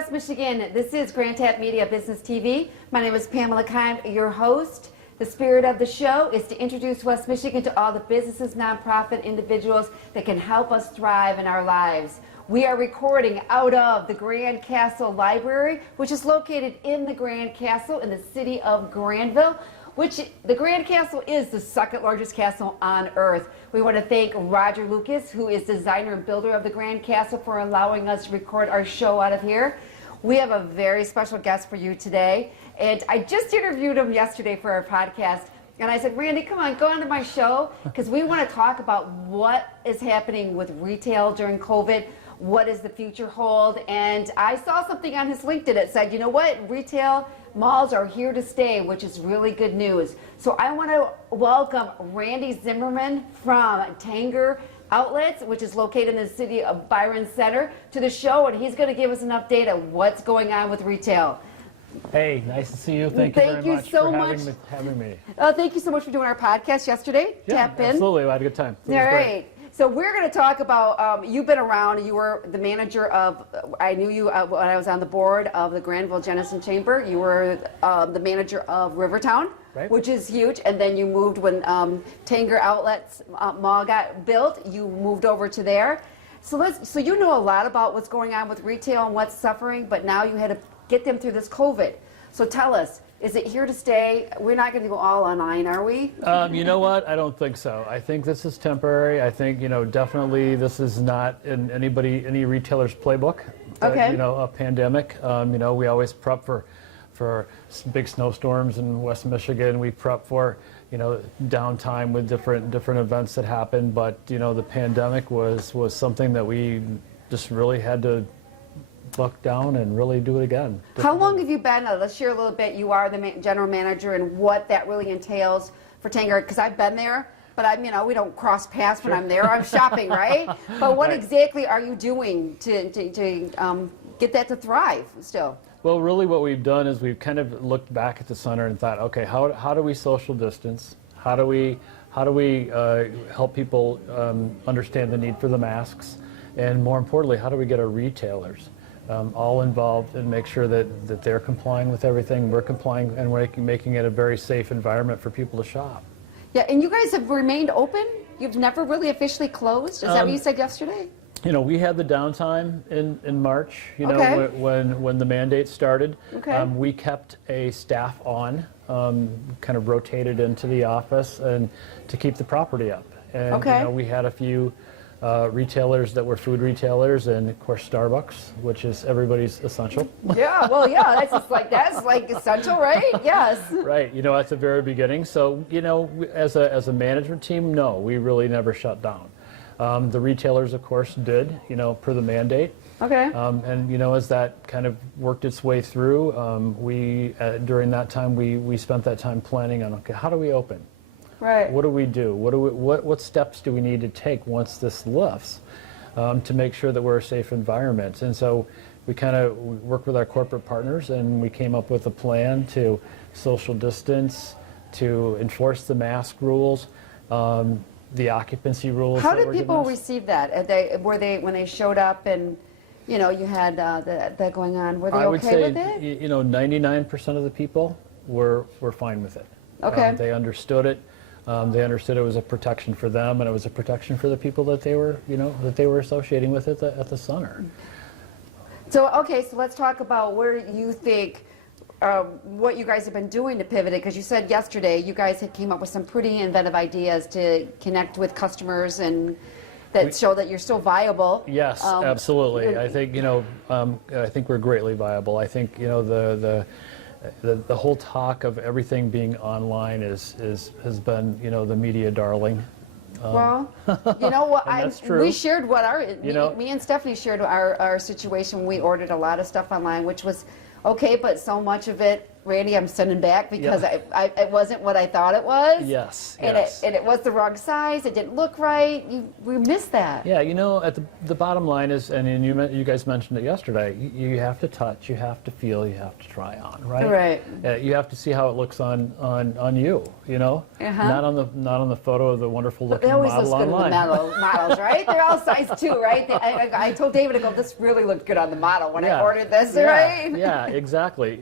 West Michigan. This is Grand Tap Media Business TV. My name is Pamela Keim, your host. The spirit of the show is to introduce West Michigan to all the businesses, nonprofit individuals that can help us thrive in our lives. We are recording out of the Grand Castle Library, which is located in the Grand Castle in the city of Grandville, which the Grand Castle is the second largest castle on earth. We want to thank Roger Lucas, who is designer and builder of the Grand Castle, for allowing us to record our show out of here. We have a very special guest for you today, and I just interviewed him yesterday for our podcast, and I said, Randy, come on, go on to my show, because we want to talk about what is happening with retail during COVID. What does the future hold? And I saw something on his LinkedIn that said, you know what, retail malls are here to stay, which is really good news. So I want to welcome Randy Zimmerman from Tanger Outlets, which is located in the city of Byron Center, to the show, and he's going to give us an update on what's going on with retail. Hey, nice to see you. Thank you very much for having me. Thank you so much for doing our podcast yesterday. Yeah, Tap in. Absolutely. I had a good time. All right. So we're going to talk about, you've been around, you were the manager of, I knew you when I was on the board of the Granville Jennison Chamber. You were the manager of Rivertown, right, which is huge. And then you moved when Tanger Outlets mall got built, you moved over to there. So you know a lot about what's going on with retail and what's suffering, but now you had to get them through this COVID. So tell us, is it here to stay? We're not going to go all online, are we? You know what? I don't think so. I think this is temporary. I think, definitely this is not in any retailer's playbook. Okay. A pandemic. We always prep for big snowstorms in West Michigan. We prep for, downtime with different events that happen. But, the pandemic was something that we just really had to buck down and really do it again. How long have you been? Let's share a little bit. You are the general manager and what that really entails for Tanger, because I've been there, but we don't cross paths when I'm there. I'm shopping, right? But what exactly are you doing to get that to thrive still? Well, really what we've done is we've kind of looked back at the center and thought, okay, how do we social distance? How do we help people understand the need for the masks? And more importantly, how do we get our retailers all involved and make sure that they're complying with everything, we're complying, and we're making it a very safe environment for people to shop. Yeah, and you guys have remained open? You've never really officially closed? Is that what you said yesterday? We had the downtime in March, okay, when the mandate started. Okay. We kept a staff on, kind of rotated into the office and to keep the property up. And okay, we had a few retailers that were food retailers, and of course Starbucks, which is everybody's essential. Yeah, well, yeah, that's like essential, right? Yes. Right. At the very beginning. So as a management team, no, we really never shut down. The retailers, of course, did, per the mandate. Okay. And as that kind of worked its way through, we during that time we spent that time planning on, okay, how do we open? Right. What do we do? What steps do we need to take once this lifts to make sure that we're a safe environment? And so we kind of worked with our corporate partners, and we came up with a plan to social distance, to enforce the mask rules, the occupancy rules. How did people receive that? When they showed up and you had that going on? Were they okay with it? I would say 99% of the people were fine with it. Okay. They understood it. They understood it was a protection for them, and it was a protection for the people that they were associating with at the center. So let's talk about where you think what you guys have been doing to pivot it, because you said yesterday you guys had came up with some pretty inventive ideas to connect with customers and that show that you're still viable. Yes, absolutely. I think I think we're greatly viable. I think the whole talk of everything being online has been the media darling. Well, what that's true. We shared what me and Stephanie shared our situation. We ordered a lot of stuff online, which was okay, but so much of it Randy, I'm sending back because it wasn't what I thought it was. Yes, And yes. it was the wrong size. It didn't look right. We missed that. Yeah, at the bottom line is, and you guys mentioned it yesterday, you have to touch, you have to feel, you have to try on, right? Right. You have to see how it looks on you, not on the photo of the wonderful looking They always model look good online. on the models, right? They're all size 2, right? I told David, I go, this really looked good on the model when I ordered this, right? Yeah, exactly.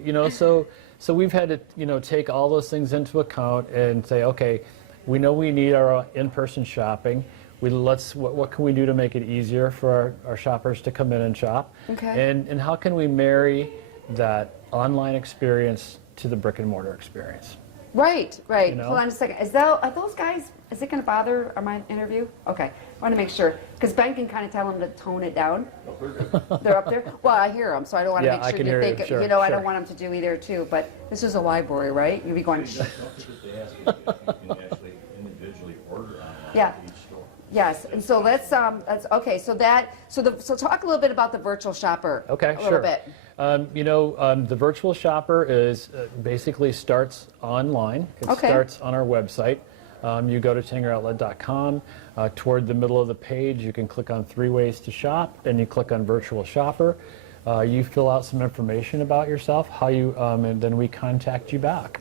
So we've had to, take all those things into account and say, okay, we know we need our in-person shopping. What can we do to make it easier for our shoppers to come in and shop? Okay. And how can we marry that online experience to the brick and mortar experience? Right. Hold on a second. Are those guys, is it going to bother my interview? Okay. I want to make sure. Because Ben can kind of tell them to tone it down. They're up there? Well, I hear them, so I don't want to make I sure can you hear think, you. Sure, I sure. don't want them to do either too. But this is a library, right? You'd be going, Don't forget to ask if you can actually individually order online Yeah. for each store. yes. And so let's okay. So talk a little bit about the virtual shopper. Okay, a sure. little bit. The virtual shopper is basically starts online. It Okay. starts on our website. You go to tangeroutlet.com. Toward the middle of the page, you can click on 3 ways to shop, and you click on virtual shopper. You fill out some information about yourself, and then we contact you back.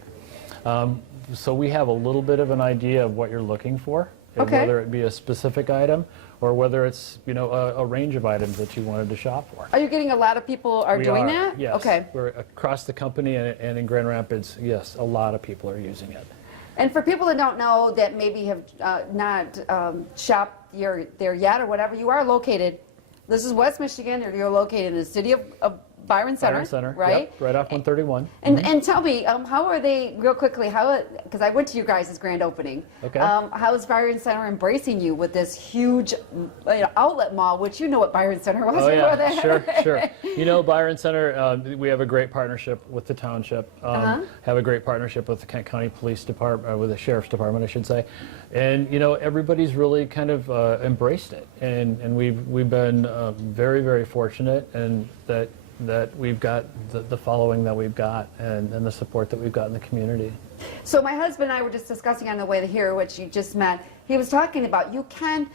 So we have a little bit of an idea of what you're looking for, and Okay. whether it be a specific item or whether it's a range of items that you wanted to shop for. Are you getting a lot of people are We doing are, that? Yes. Okay. We're across the company and in Grand Rapids, yes, a lot of people are using it. And for people that don't know that maybe have not shopped there yet or whatever, you are located. This is West Michigan. You're located in the city of Byron Center, Byron Center, right? yep, right off 131. And tell me, how are they, real quickly, because I went to you guys' grand opening. Okay. How is Byron Center embracing you with this huge outlet mall, which you know what Byron Center was Oh before yeah, that? sure. Byron Center, we have a great partnership with the township. Have a great partnership with the Kent County Police Department, with the Sheriff's Department, I should say. And everybody's really kind of embraced it, and we've been very, very fortunate, and that we've got the following that we've got, and the support that we've got in the community. So my husband and I were just discussing on the way here, which you just met. He was talking about you can,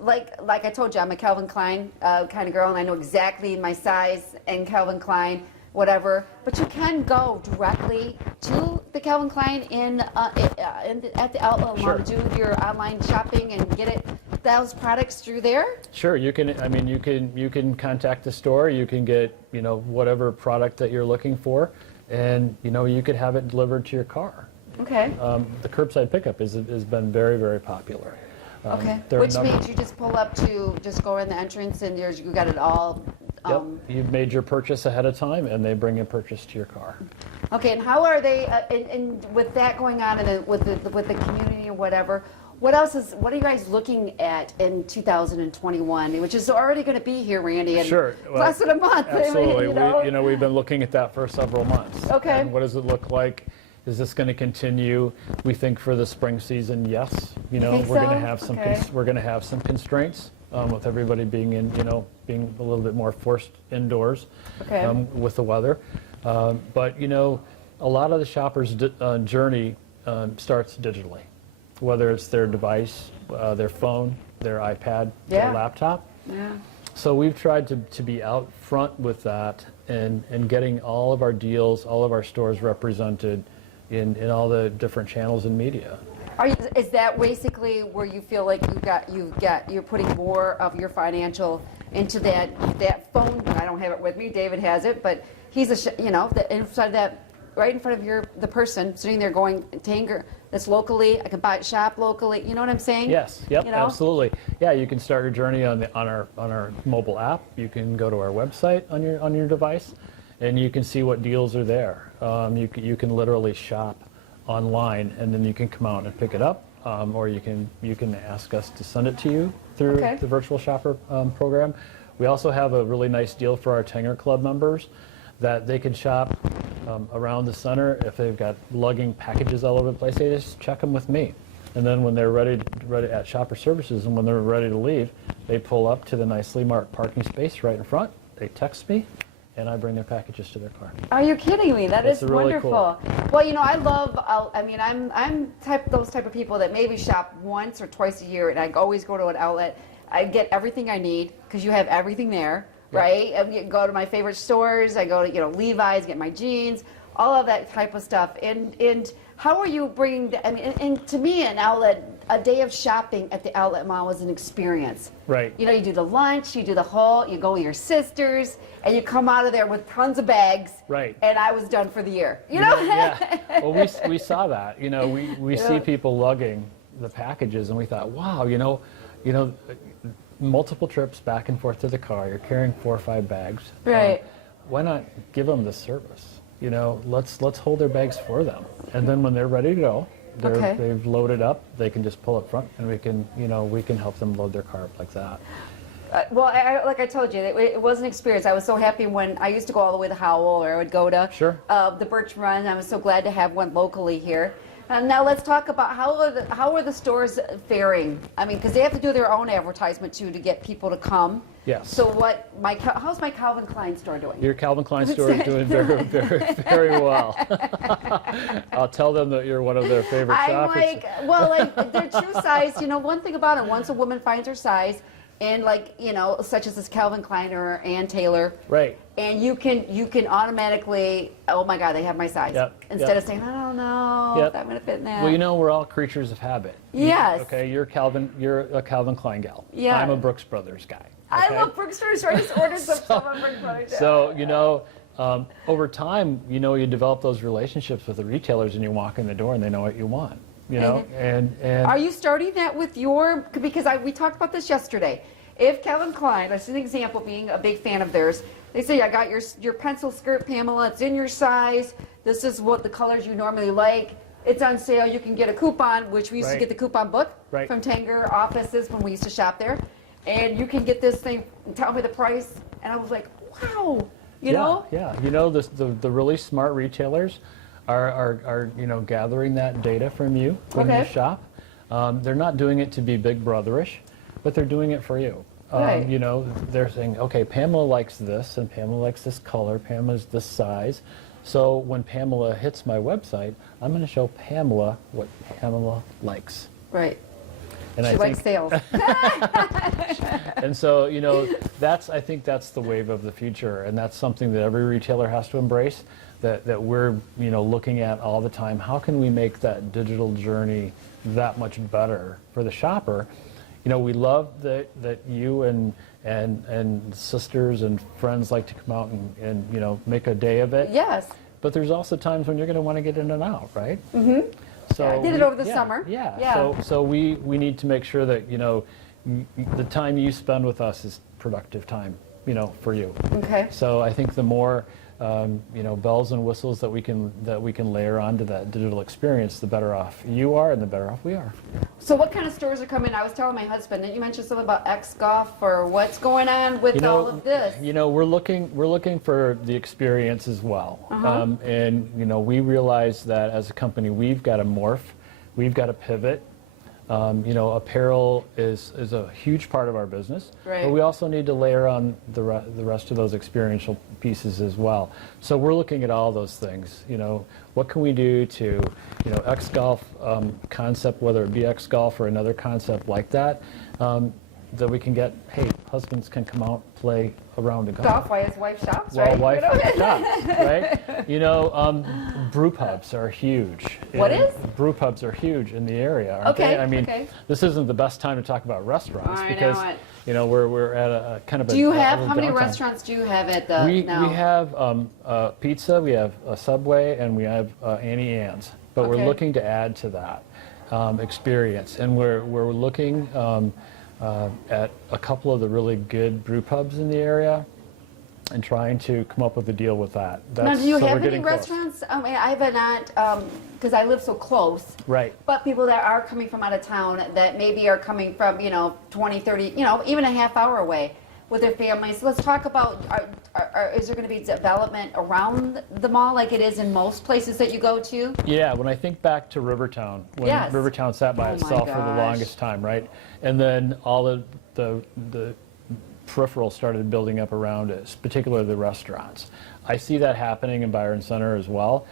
like I told you, I'm a Calvin Klein kind of girl, and I know exactly my size and Calvin Klein, whatever. But you can go directly to the Calvin Klein at the outlet mall, Sure. do your online shopping and get those products through there. Sure, you can. I mean, you can contact the store. You can get whatever product that you're looking for, and you could have it delivered to your car. Okay. The curbside pickup has been very, very popular. Okay. There are a Which number- means you just pull up to just go in the entrance and you got it all. Yep. You've made your purchase ahead of time, and they bring your purchase to your car. Okay, and how are they? And with that going on, and with the community or whatever, what are you guys looking at in 2021, which is already going to be here, Randy? And Sure. Well, less than a month. Absolutely. I mean, We've been looking at that for several months. Okay. And what does it look like? Is this going to continue? We think for the spring season, yes. think We're going so? to have some Okay. we're going to have some constraints with everybody being being a little bit more forced indoors Okay. with the weather. But a lot of the shoppers' journey starts digitally, whether it's their device, their phone, their iPad, Yeah. their laptop. Yeah. So we've tried to be out front with that and getting all of our deals, all of our stores represented in all the different channels and media. Is that basically where you feel like you're putting more of your financial into that phone? I don't have it with me. David has it, but he's inside that, right in front of the person sitting there going, Tanger, that's locally. I can buy it, shop locally. You know what I'm saying? Yes. Yep. You know? Absolutely. Yeah. You can start your journey on our mobile app. You can go to our website on your device, and you can see what deals are there. You can literally shop online, and then you can come out and pick it up, or you can ask us to send it to you through Okay. the virtual shopper program. We also have a really nice deal for our Tanger Club members, that they can shop around the center. If they've got lugging packages all over the place, they just check them with me. And then when they're ready at Shopper Services, and when they're ready to leave, they pull up to the nicely marked parking space right in front. They text me, and I bring their packages to their car. Are you kidding me? That is It's really wonderful. Well, you know, I love, I mean, I'm those type of people that maybe shop once or twice a year, and I always go to an outlet. I get everything I need because you have everything there, right? I go to my favorite stores. I go to, you know, Levi's, get my jeans, all of that type of stuff. And how are you bringing, I mean, and to me, an outlet, a day of shopping at the outlet mall was an experience. Right. You know, you do the lunch, you do the whole, you go with your sisters, and you come out of there with tons of bags. Right. And I was done for the year. You know? Yeah. Well, we saw that. You know, we see people lugging the packages, and we thought, wow, you know, multiple trips back and forth to the car. You're carrying 4 or 5 bags. Right. Why not give them the service? You know, let's hold their bags for them, and then when they're ready to go, they've loaded up. They can just pull up front, and we can help them load their car up like that. Well, like I told you, it was an experience. I was so happy when I used to go all the way to Howell, or I would go to the Birch Run. I was so glad to have one locally here. Now let's talk about how are the stores faring? I mean, because they have to do their own advertisement too to get people to come. Yes. So how's my Calvin Klein store doing? Your Calvin Klein store is doing very, very, very well. I'll tell them that you're one of their favorite shoppers. They're true size. You know, one thing about it, once a woman finds her size, and such as this Calvin Klein or Ann Taylor. Right. And you can automatically, oh my God, they have my size. Instead of saying, I don't know if I'm going to fit in that. Well, you know, we're all creatures of habit. Yes. Okay, you're a Calvin Klein gal. Yeah. I'm a Brooks Brothers guy. I love Brooks Brothers. I just ordered some from Brooks Brothers. So, you know, over time, you know, you develop those relationships with the retailers, and you walk in the door and they know what you want. You know, and are you starting that with because we talked about this yesterday. If Calvin Klein, that's an example, being a big fan of theirs, they say, I got your pencil skirt, Pamela, it's in your size, this is what the colors you normally like, it's on sale, you can get a coupon, which we used to get the coupon book from Tanger offices when we used to shop there, and you can get this thing, tell me the price, and I was like, wow, you know? Yeah, you know, the really smart retailers are you know, gathering that data from you when you shop. They're not doing it to be big brotherish, but they're doing it for you. You know, they're saying, okay, Pamela likes this, and Pamela likes this color, Pamela's this size. So when Pamela hits my website, I'm going to show Pamela what Pamela likes. Right. And she likes sales. And so, you know, I think that's the wave of the future, and that's something that every retailer has to embrace. That we're, you know, looking at all the time. How can we make that digital journey that much better for the shopper? You know, we love that you and sisters and friends like to come out and you know, make a day of it. Yes. But there's also times when you're going to want to get in and out, right? Mm-hmm. So I did it over the summer. Yeah. So we need to make sure that, you know, the time you spend with us is productive time, you know, for you. Okay. So I think the more you know, bells and whistles that we can layer onto that digital experience, the better off you are, and the better off we are. So what kind of stores are coming? I was telling my husband, didn't you mention something about X Golf, or what's going on with all of this? You know, we're looking for the experience as well, and you know, we realize that as a company, we've got to morph, we've got to pivot. You know, apparel is a huge part of our business, but we also need to layer on the rest of those experiential pieces as well. So we're looking at all those things. You know, what can we do to, you know, X Golf concept, whether it be X Golf or another concept like that, that we can get, hey, husbands can come out, play a round of golf. Golf while his wife shops, Well, right? wife shops, right? You know, brew pubs are huge. What is? Brew pubs are huge in the area, aren't they? I mean, this isn't the best time to talk about restaurants because, you know, we're at a kind of a. Do you have, how many downtown. Restaurants do you have at the We now? We have pizza, we have a Subway, and we have Annie Ann's. But we're looking to add to that experience, and we're looking at a couple of the really good brew pubs in the area, and trying to come up with a deal with that. Now, do you have any restaurants? I mean, I have not, because I live so close. Right. But people that are coming from out of town that maybe are coming from, you know, 20, 30, you know, even a half hour away with their families. Let's talk about, is there going to be development around the mall like it is in most places that you go to? Yeah, when I think back to Rivertown, when Rivertown sat by itself for the longest time, right? And then all the peripheral started building up around it, particularly the restaurants. I see that happening in Byron Center as well.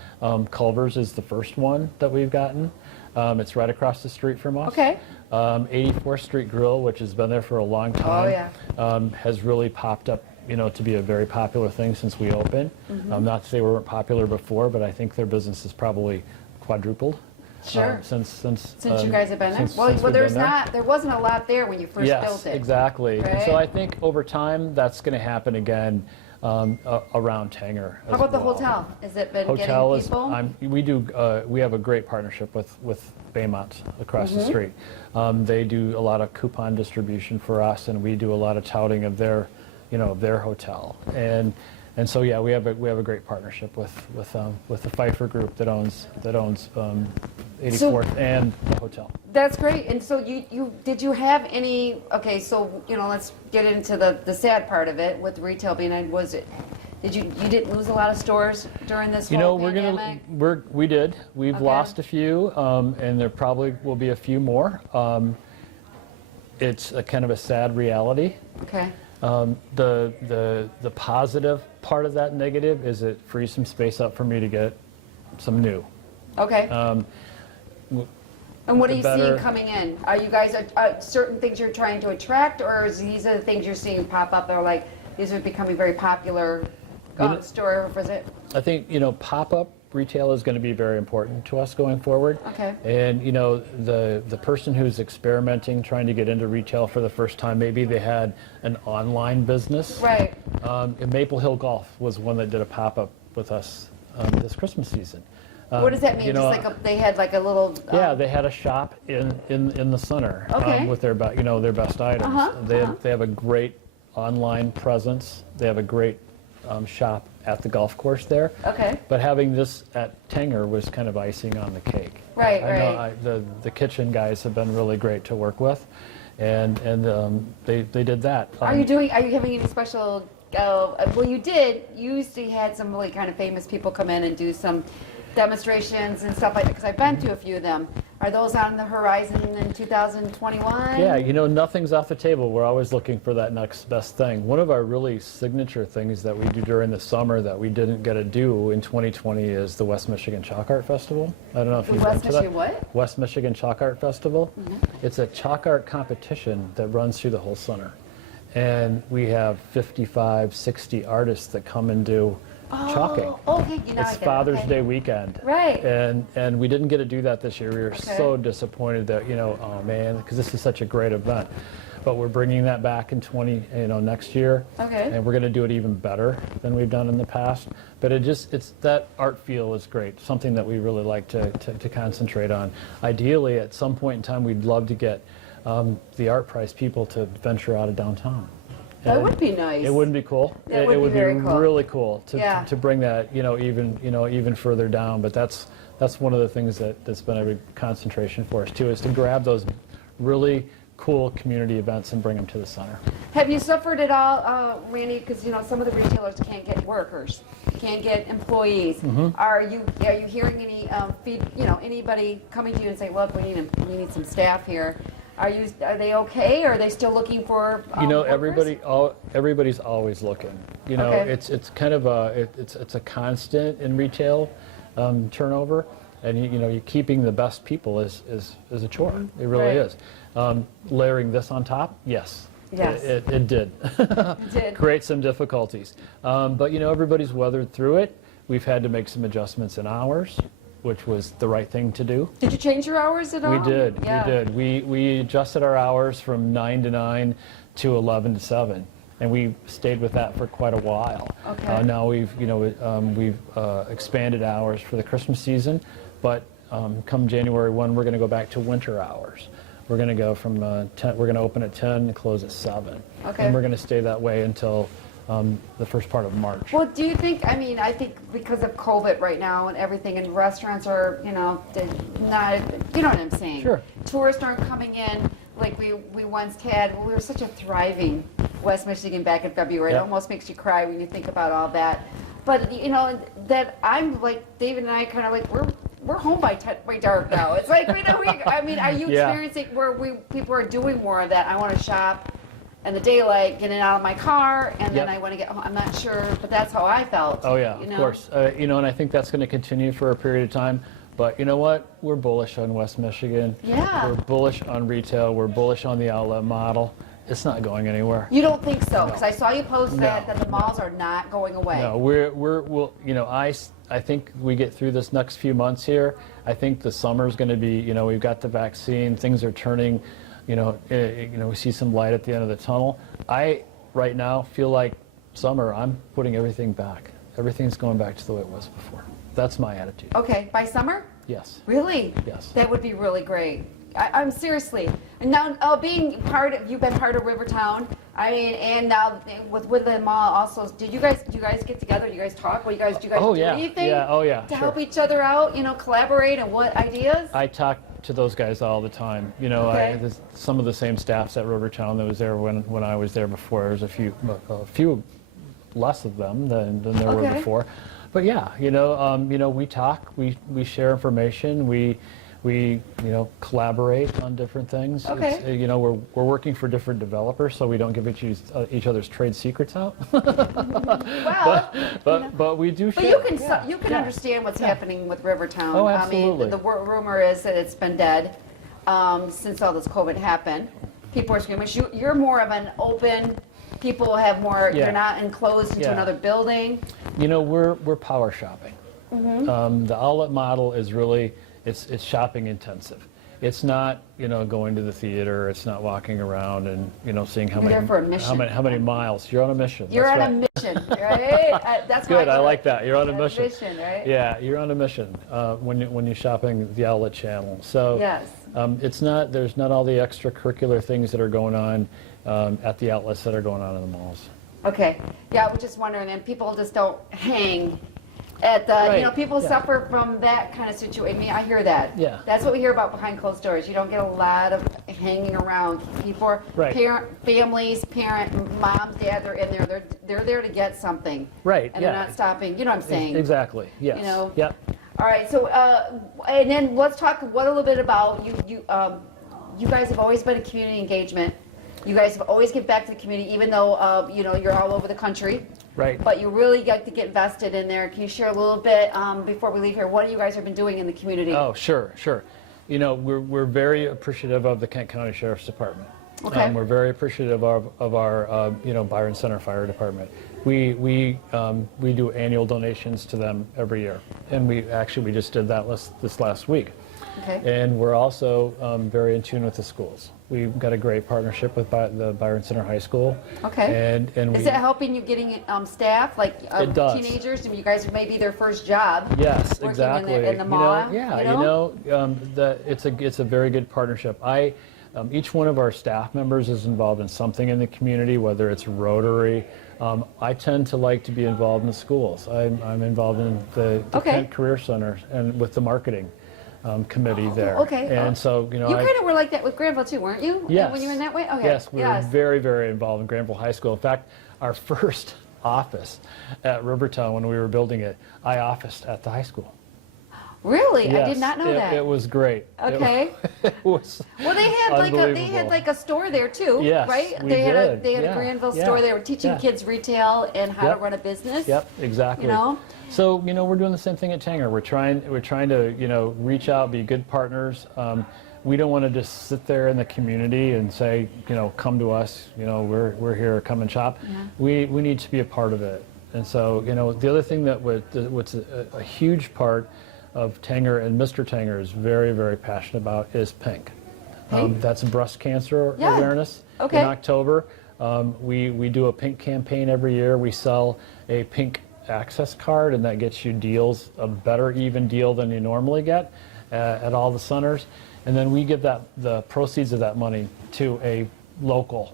Culver's is the first one that we've gotten. It's right across the street from us. Okay. 84th Street Grill, which has been there for a long time, has really popped up, to be a very popular thing since we opened. Not to say we weren't popular before, but I think their business has probably quadrupled. Sure. Since you guys have been there. since we've There's been there. there wasn't a lot there when you first built it. Exactly. And so right? I think over time that's going to happen again around Tanger. How about the hotel? Has it been Hotel getting people? we have a great partnership with Baymont across the street. They do a lot of coupon distribution for us, and we do a lot of touting of their hotel. And so yeah, we have a great partnership with the Pfeiffer Group that owns 84th and the hotel. That's great. And so did you have any? Okay, so let's get into the sad part of it with retail being. You didn't lose a lot of stores during this whole pandemic? We did. We've Okay. lost a few, and there probably will be a few more. It's a kind of a sad reality. Okay. The positive part of that negative is it frees some space up for me to get some new. Okay. And what are you seeing better- coming in? Are you guys certain things you're trying to attract, or is these are the things you're seeing pop up? They're like these are becoming very popular store visit. I think pop-up retail is going to be very important to us going forward. Okay. And the person who's experimenting, trying to get into retail for the first time, maybe they had an online business. Right. And Maple Hill Golf was one that did a pop-up with us this Christmas season. What does that mean? Just they had like a little. Yeah, they had a shop in the center Okay. with their their best items. They have a great online presence. They have a great shop at the golf course there. Okay. But having this at Tanger was kind of icing on the cake. Right, I know the kitchen guys have been really great to work with, and they did that. Are you having any special? Well, you used to had some really kind of famous people come in and do some demonstrations and stuff like that, because I've been to a few of them. Are those on the horizon in 2021? Yeah, nothing's off the table. We're always looking for that next best thing. One of our really signature things that we do during the summer that we didn't get to do in 2020 is the West Michigan Chalk Art Festival. I don't know if you've been to that. West Michigan what? West Michigan Chalk Art Festival. It's a chalk art competition that runs through the whole center. And we have 55, 60 artists that come and do chalking. Okay, It's Father's Day weekend. Right. And we didn't get to do that this year. We were so disappointed that, oh man, because this is such a great event. But we're bringing that back in next year. Okay. And we're going to do it even better than we've done in the past. But it's that art feel is great, something that we really like to concentrate on. Ideally, at some point in time, we'd love to get the art prize people to venture out of downtown. That would be nice. It wouldn't be cool. That It would be very cool. really cool to bring that even further down. But that's one of the things that's been a big concentration for us too, is to grab those really cool community events and bring them to the center. Have you suffered at all, Randy? Because some of the retailers can't get workers, can't get employees. Are you hearing any anybody coming to you and say, look, we need some staff here? Are they okay? Or are they still looking for workers? Everybody's always looking. Okay. It's kind of it's a constant in retail turnover, and you keeping the best people is a chore. It really is. Layering this on top, yes. Yes. It did. It did. Create some difficulties, but everybody's weathered through it. We've had to make some adjustments in hours, which was the right thing to do. Did you change your hours at all? We did. Yeah. We did. We adjusted our hours from 9 to 9 to 11 to 7, and we stayed with that for quite a while. Okay. Now we've expanded hours for the Christmas season, but come January 1, we're going to go back to winter hours. We're going to go from 10. We're going to open at 10 and close at 7. Okay. And we're going to stay that way until the first part of March. Well, do you think? I think because of COVID right now and everything, and restaurants are, they're not. You know what I'm saying? Sure. Tourists aren't coming in like we once had. Well, we were such a thriving West Michigan back in February. Yep. It almost makes you cry when you think about all that. But that I'm like David and I kind of like we're home by dark now. It's like are you Yeah. experiencing where people are doing more of that? I want to shop in the daylight, getting out of my car, and then Yep. I want to get home. I'm not sure, but that's how I felt. Oh yeah, you of know? course. And I think that's going to continue for a period of time. But you know what? We're bullish on West Michigan. Yeah. We're bullish on retail. We're bullish on the outlet model. It's not going anywhere. You don't think so? Because I saw you post that No, the malls are not going away. No, we'll, I think we get through this next few months here. I think the summer's going to be, we've got the vaccine, things are turning, we see some light at the end of the tunnel. I, right now, feel like summer, I'm putting everything back. Everything's going back to the way it was before. That's my attitude. Okay, by summer? Yes. Really? Yes. That would be really great. I'm seriously. And now, you've been part of Rivertown. I mean, and now with the mall also. Do you guys get together? Do you guys talk? Do you guys Oh, do yeah. anything? Yeah. Oh, yeah. To Sure. help each other out, collaborate and what ideas? I talk to those guys all the time. Okay. There's some of the same staffs at Rivertown that was there when I was there before. There's a few less of them than there were Okay. before. But yeah, we talk, we share information, we collaborate on different things. Okay. It's, we're working for different developers, so we don't give each other's trade secrets out. Well, but we do. but share. you can Yeah. understand what's happening with Rivertown. Oh, I absolutely. mean, the rumor is that it's been dead since all this COVID happened. People are screaming. You're more of an open. People have more. Yeah. You're not enclosed into Yeah. another building. We're power shopping. The outlet model is really it's shopping intensive. It's not going to the theater. It's not walking around and seeing how You're many there for a mission. how many miles. You're on a mission. You're That's on right. a mission, right? That's Good. how I do like it. that. You're on a A mission. mission, right? Yeah, you're on a mission when you're shopping the outlet channel. So Yes. there's not all the extracurricular things that are going on at the outlets that are going on in the malls. Okay. Yeah, I was just wondering, and people just don't hang at the, Right. people Yeah. suffer from that kind of situation. I mean, I hear that. Yeah. That's what we hear about behind closed doors. You don't get a lot of hanging around. People, Right. families, moms, dad, they're in there. They're there to get something. Right, And yeah. they're not stopping. You know what I'm saying? Exactly. Yes. Yep. All right. So, and then let's talk a little bit about you. You guys have always been a community engagement. You guys have always give back to the community, even though you're all over the country. Right. But you really got to get invested in there. Can you share a little bit before we leave here? What you guys have been doing in the community? Oh, sure. We're very appreciative of the Kent County Sheriff's Department. Okay. We're very appreciative of our Byron Center Fire Department. We do annual donations to them every year, and we just did that this last week. Okay. And we're also very in tune with the schools. We've got a great partnership with the Byron Center High School. Okay. And Is it helping you getting each one of our staff members is involved in something in the community, whether it's Rotary. I tend to like to be involved in the schools. I'm involved in the Okay. Kent Career Center and with the marketing committee there. okay. And so, You kind of were like that with Granville too, weren't you? Yes. When you were in that way? Okay. Yes, we were very, very involved in Granville High School. In fact, our first office at Rivertown, when we were building it, I officed at the high school. Really? I Yes, did not know that. It was great. Okay. It was Well, they had unbelievable. like a store there too, Yes, right? we They had did. a Yeah, Granville yeah, store. They were teaching yeah. kids retail and how Yep. to run a business. Yep, exactly. You know? So, we're doing the same thing at Tanger. We're trying to, reach out, be good partners. We don't want to just sit there in the community and say, come to us, we're here, come and shop. We need to be a part of it. And so, the other thing what's a huge part of Tanger and Mr. Tanger is very, very passionate about is pink. Pink? That's breast cancer Yeah. awareness Okay. in October. We do a pink campaign every year. We sell a pink access card, and that gets you deals, a better even deal than you normally get at all the centers. And then we give the proceeds of that money to a local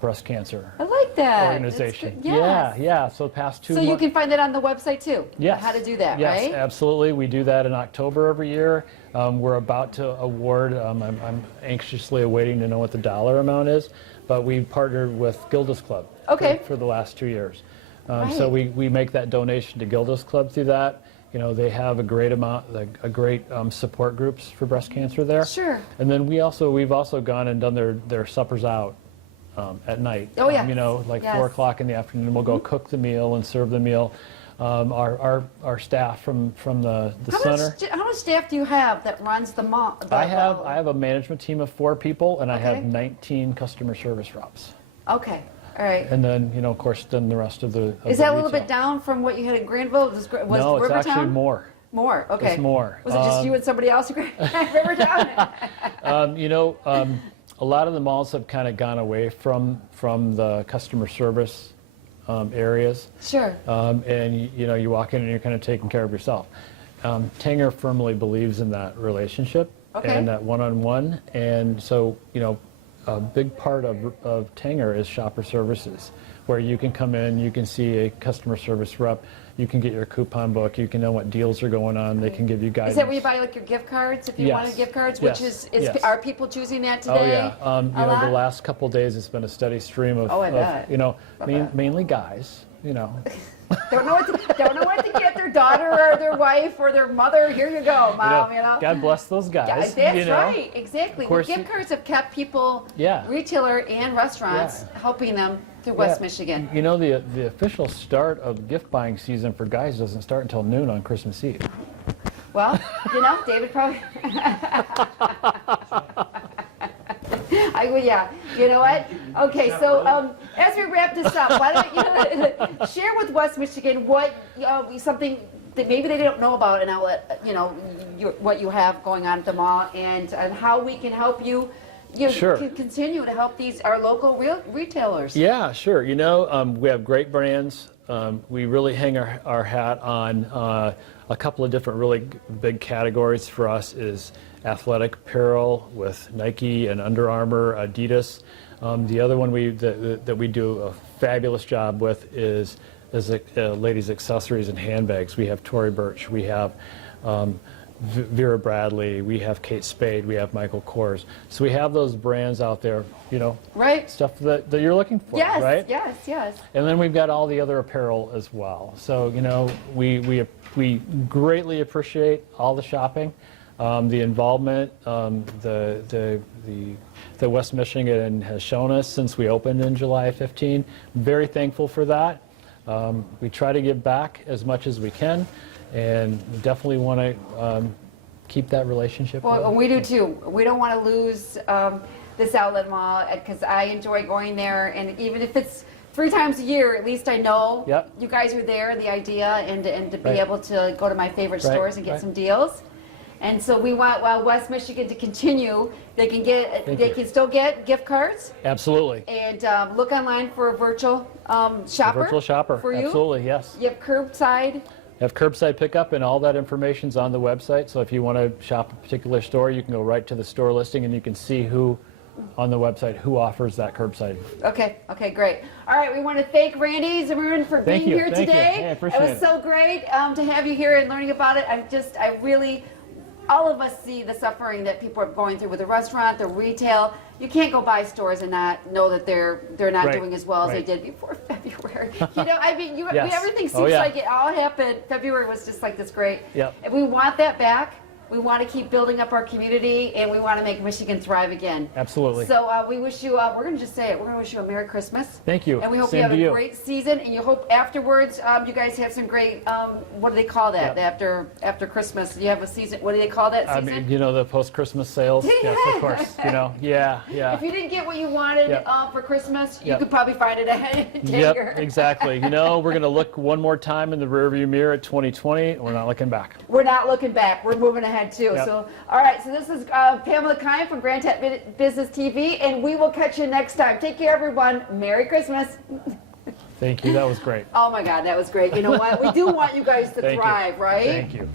breast cancer I like that. organization. That's good. Yes. Yeah. So the past 2 So months. you can find that on the website too. Yes. How to do that, yes, right? absolutely. We do that in October every year. We're about to award, I'm anxiously awaiting to know what the dollar amount is, but we partnered with Gilda's Club Okay. for the last 2 years. Right. So we make that donation to Gilda's Club through that. They have a great support groups for breast cancer there. Sure. And then we've also gone and done their suppers out at night. Oh, yeah. You know, like Yes. 4 o'clock in the afternoon, we'll go cook the meal and serve the meal. Our staff from the center. How much staff do you have that runs the mall? I have a management team of 4 people, and I have Okay. 19 customer service reps. Okay, all right. And then, you know, of course, then the rest of the Is that a little bit down from what you had in Granville? Was No, it's Rivertown? actually more. More, okay. It's more. Was it just you and somebody else who Rivertown? You know, a lot of the malls have kind of gone away from the customer service areas. Sure. And you know, you walk in and you're kind of taking care of yourself. Tanger firmly believes in that relationship and that one-on-one. And so, you know, a big part of Tanger is shopper services, where you can come in, you can see a customer service rep, you can get your coupon book, you can know what deals are going on, they can give you guidance. Is that where you buy like your gift cards, if you Yes. wanted gift cards? Yes. Which is Yes. are people choosing that Oh today? yeah, you know, the last couple of days it's been a steady stream of, I bet. you know, I bet. mainly guys, you know. don't know what to get their daughter or their wife or their mother. Here you go, Mom, you know. God bless those guys. That's you know? right, exactly. Of course, gift cards have kept people, Yeah. retailer and restaurants, helping them through West Yeah. Michigan. You know, the official start of gift buying season for guys doesn't start until noon on Christmas Eve. Well, you know, David probably. I would, yeah. You know what? Okay, so as we wrap this up, why don't you share with West Michigan what something that maybe they don't know about an outlet, you know, what you have going on at the mall, and how we can help you. You Sure. can continue to help our local retailers. Yeah, sure. You know, we have great brands. We really hang our hat on a couple of different really big categories for us is athletic apparel with Nike and Under Armour, Adidas. The other one that we do a fabulous job with is ladies' accessories and handbags. We have Tory Burch, we have Vera Bradley, we have Kate Spade, we have Michael Kors. So we have those brands out there, you know, Right. stuff that you're looking for, Yes, right? yes. And then we've got all the other apparel as well. So, you know, we greatly appreciate all the shopping, the involvement, the West Michigan has shown us since we opened in July 15. Very thankful for that. We try to give back as much as we can, and definitely want to keep that relationship Well, going. and we do too. We don't want to lose this outlet mall because I enjoy going there, and even if it's 3 times a year, at least I know Yep. you guys are there, and the idea, and to be Right. able to go to my favorite Right, stores and get right. some deals. And so we want West Michigan to continue. They can Thank you. can still get gift cards, Absolutely. and look online for a virtual shopper. Virtual shopper. for you. Absolutely, yes. You have curbside. Have curbside pickup, and all that information's on the website. So if you want to shop a particular store, you can go right to the store listing, and you can see who on the website who offers that curbside. Okay, great. All right, we want to thank Randy Zimmerman for Thank being you, here thank you. today. Yeah, I appreciate It was it. so great to have you here and learning about it. I really, all of us see the suffering that people are going through with the restaurant, the retail. You can't go by stores and not know that they're not Right, doing as well as they right. did before February. You know, I mean, Yes. everything Oh, seems yeah. like it all happened. February was just like this great. Yep. And we want that back. We want to keep building up our community, and we want to make Michigan thrive again. Absolutely. So we wish you, we're going to just say it, we're going to wish you a Merry Christmas. Thank you. And we hope Same you have to a you. great season, and you hope afterwards you guys have some great, what do they call that, after Christmas? You have a season, what do they call that I season? mean, you know, the post-Christmas sales. Yes, of course. You know, yeah. If you didn't get what you wanted Yep. for Christmas, you Yep. could probably find it at Tanger. Yep, exactly. You know, we're going to look one more time in the rearview mirror at 2020, and we're not looking back. We're not looking back. We're moving ahead too. Yep. So, all right. So this is Pamela Keim from Grand Business TV, and we will catch you next time. Take care, everyone. Merry Christmas. Thank you. That was great. Oh my God, that was great. You know what? We do want you guys to Thank you. thrive, right? Thank you.